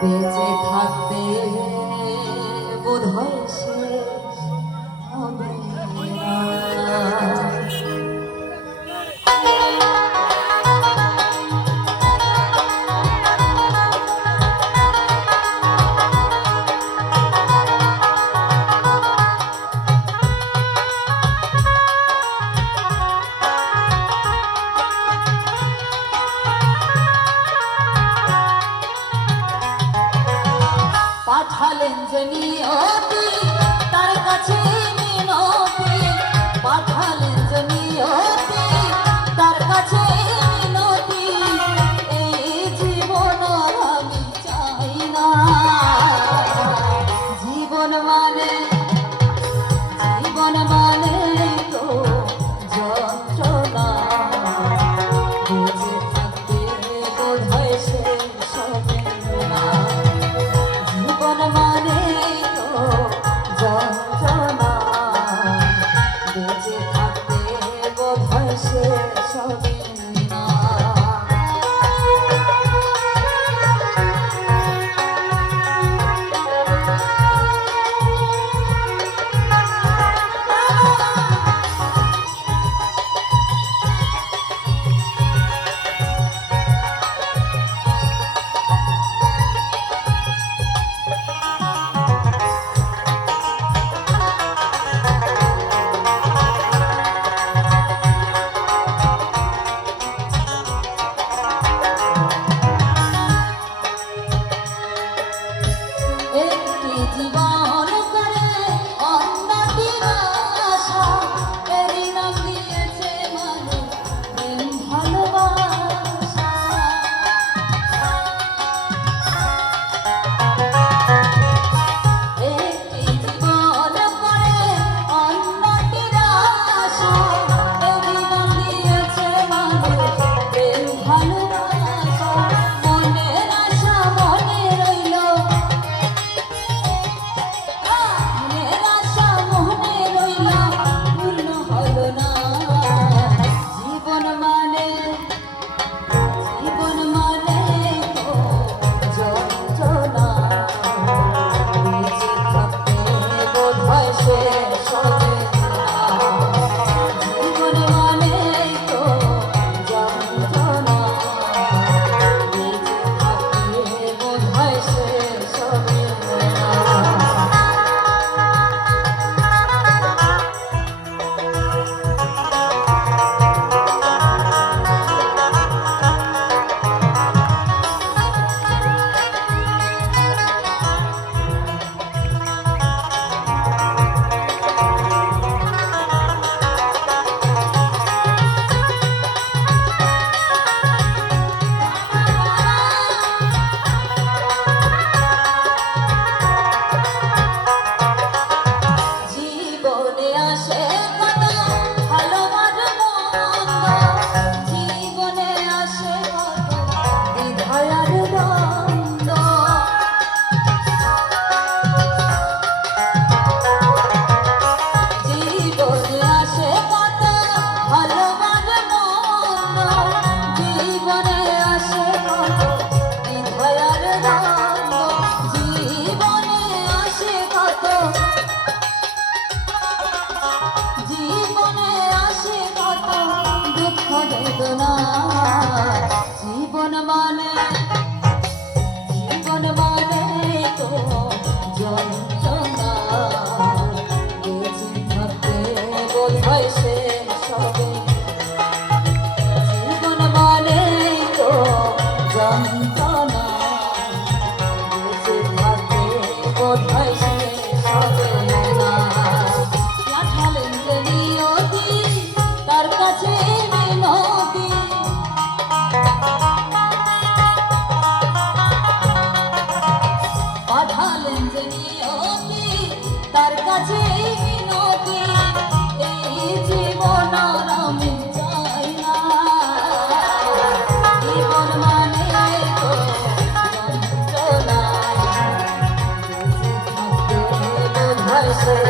বেঁচে থাকতে বোধহয় শেষ হবে না। পাঠালেন যে নিয়তি তার কাছে মিনতি, পাঠালেন যে নিয়তি তার কাছে মিনতি, এই জীবন আমি চাই না। জীবন মানে তো যন্ত্রণা, বেঁচে থাকতে বোধহয় শেষ হবে না। জীবন মানে তো যন্ত্রণা, বেঁচে থাকতে বোধহয় শেষ হবে না। জীবন করে অন্যটির আশা, এরই নাম দিয়েছে মানুষ প্রেম ভালোবাসা। একটি জীবন করে অন্যটির আশা, এরই নাম দিয়েছে মানুষ প্রেম ভালোবাসা। মনের আশা মনে রইল, জীবন মানে তো যন্ত্রণা, বেঁচে থাকতে বোধহয় শেষ হবে না। জীবন মানে তো যন্ত্রণা, বেঁচে থাকতে বোধহয় শেষ হবে না। জীবনে আসে কত দুঃখ বেদনা, জীবন মানে তো যন্ত্রণা, বেঁচে থাকতে বোধহয় শেষ হবে। জীবন মানে তো যন্ত্রণা, বেঁচে থাকতে বোধহয় শেষ হবে না। পাঠালেন যে নিয়তি তার কাছে মিনতি, পাঠালেন যে নিয়তি তার কাছে মিনতি, এই জীবন আমি চাই না। জীবন মানে তো যন্ত্রণা, বেঁচে থাকতে বোধহয় শেষ